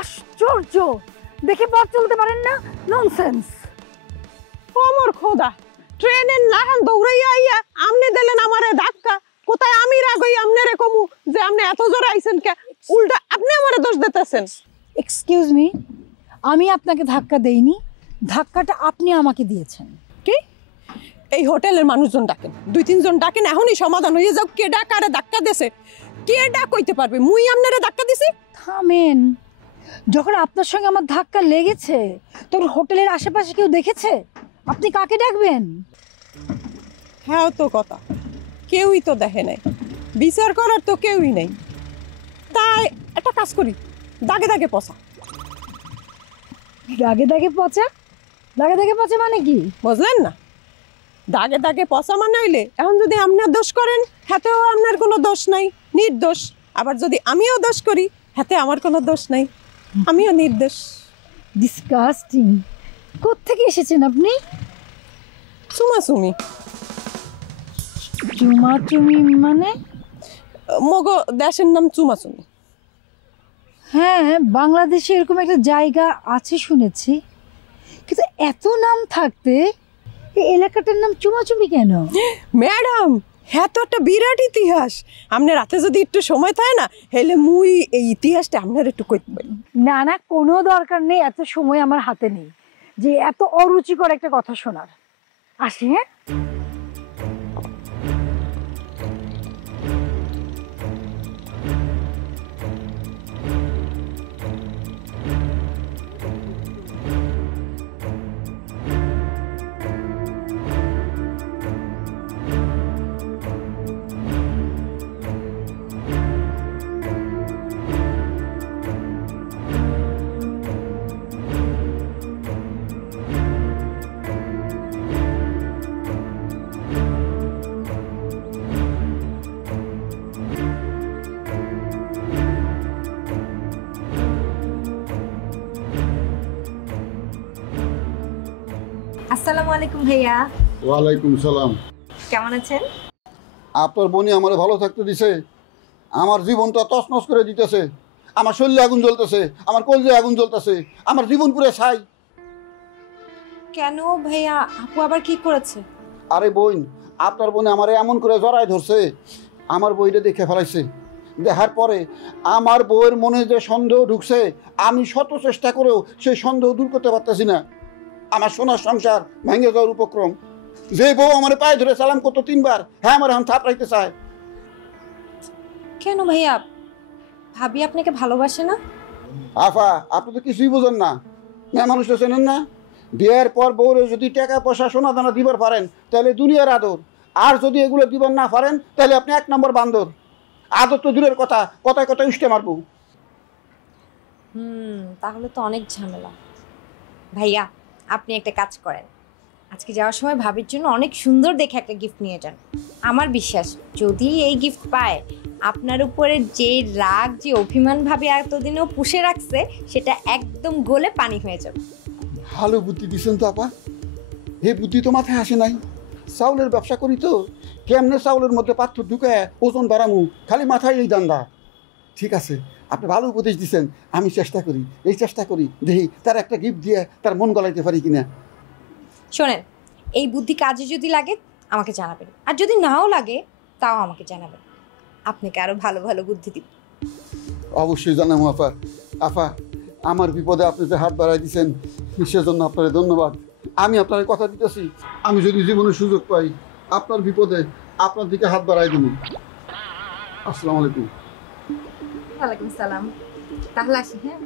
আশ্চর্য, দেখে পথ চলতে পারেন না? ননসেন্স। আমার খোদা, ট্রেনের লাহান দৌড়াইয়া আইয়া আমনে দিলেন আমারে ধাক্কা। কোথায় আমি রাগই আমনেরে কমু যে আপনি এত জোরে আইছেন কে? উল্টা আপনি আমারে দোষ দিতেছেন। এক্সকিউজ মি, আমি আপনাকে ধাক্কা দেইনি, ধাক্কাটা আপনি আমাকে দিয়েছেন। কি? এই হোটেলের মানুষজন ডাকেন, 2-3 জন ডাকেন, এখনই সমাধান হয়ে যাও। কে ডাকারে ধাক্কা দিছে? কে ডাক কইতে পারবে? মুই আমনেরে ধাক্কা দিছি? থামেন। যখন আপনার সঙ্গে আমার ধাক্কা লেগেছে তখন হোটেলের আশেপাশে কেউ দেখেছে? আপনি কাকে ডাকবেন? হ্যাঁ তো কথা, কেউই তো দেখে নাই, বিচার করার তো কেউই নাই। তাই একটা কাজ করি, দাগে দাগে পচা। দাগে দাগে পচা? দাগে দাগে পচা মানে কি বুঝলেন না? দাগে দাগে পচা মানে হইলে এখন যদি আপনার দোষ করেন হাতেও আপনার কোনো দোষ নাই, নির্দোষ। আবার যদি আমিও দোষ করি হাতে আমার কোনো দোষ নাই, আমিও নির্দোষ। ডিসকাস্টিং। কোত্থেকে এসেছেন আপনি? চুমাচুমি। চুমাচুমি মানে? মগো দেশের নাম চুমাচুমি। হ্যাঁ, বাংলাদেশে এরকম একটা জায়গা আছে শুনেছি, কিন্তু এত নাম থাকতে এই এলাকাটার নাম চুমাচুমি কেন? ম্যাডাম, হ্যাঁ তো একটা বিরাট ইতিহাস। আপনার রাতে যদি একটু সময় থাকে না, হেলে মুই এই ইতিহাসটা আপনার একটু কইতে পারি। না না, কোনো দরকার নেই, এত সময় আমার হাতে নেই যে এত অরুচিকর একটা কথা শোনার। আসি। হ্যাঁ, আসসালামু আলাইকুম ভাইয়া। ওয়ালাইকুম সালাম। কেমন আছেন? আপনার বোনই আমার ভালো থাকতে দিছে, আমার জীবনটা তছনছ করে দিতেছে। আমার শরীরে আগুন জ্বলতেছে, আমার কলজে আগুন জ্বলতেছে, আমার জীবন পুরে ছাই। কেন ভাইয়া, আপু আবার কি করেছে? আরে বোন, আপনার বোনে আমার এমন করে জড়ায় ধরছে, আমার বইটা দেখে ফেলাইছে। দেখার পরে আমার বউয়ের মনে যে সন্দেহ ঢুকছে, আমি শত চেষ্টা করেও সেই সন্দেহ দূর করতে পারতেছি না। আমার সোনার সংসার ভেঙে যাওয়ার উপক্রম। যে বউ আমার পায়ে ধরে সালাম করতো 3 বার, হ্যাঁ আমার এখন থাপড়াইতে চায়। কেন ভাইয়া, ভাবি আপনাকে ভালোবাসে না? আফা, আপনি তো কিছুই বোঝেন না। মেয়ে মানুষটা চেনেন না? বিয়ের পর বউরে যদি টাকা পয়সা সোনা দানা দিবার পারেন তাহলে দুনিয়ার আদর, আর যদি এগুলো দিবার না পারেন তাহলে আপনি 1 নম্বর বান্দর। আদর তো দূরের কথা, কথায় কথায় উষ্টে মারবো। তাহলে তো অনেক ঝামেলা। ভাইয়া, আপনি একটা কাজ করেন, আজকে যাওয়ার সময় ভাবির জন্য অনেক সুন্দর দেখে একটা গিফট নিয়ে যান। আমার বিশ্বাস যদি এই গিফট পায়, আপনার উপরে যে রাগ, যে অভিমান ভাবে এতদিনও পুষে রাখছে, সেটা একদম গলে পানি হয়ে যাবে। ভালো বুদ্ধি দিচ্ছেন তো আপা, এই বুদ্ধি তো মাথায় আসে নাই। চাউলের ব্যবসা করি তো, কেমনে চাউলের মধ্যে পাথর ঢুকায় ওজন বাড়ামু, খালি মাথায় এই দান্দা। ঠিক আছে, আপনি ভালো উপদেশ দিচ্ছেন, আমি চেষ্টা করি, এই চেষ্টা করি, দেখি তার একটা গিফট দিয়ে তার মন গলাইতে পারি কিনা। শোনেন, এই বুদ্ধি কাজে যদি লাগে আমাকে জানাবেন, আর যদি নাও লাগে তাও আমাকে জানাবেন। আপনাকে আরো ভালো ভালো বুদ্ধি দিব। অবশ্যই জানাবো আপা। আপা, আমার বিপদে আপনি যে হাত বাড়াই দিচ্ছেন সেজন্য আপনার ধন্যবাদ। আমি আপনার কথা দিতেছি, আমি যদি জীবনে সুযোগ পাই আপনার বিপদে আপনার দিকে হাত বাড়াই দেব। আসসালামু আলাইকুম। ওয়ালাইকুম সালাম। তাহলে আসি। হ্যাঁ।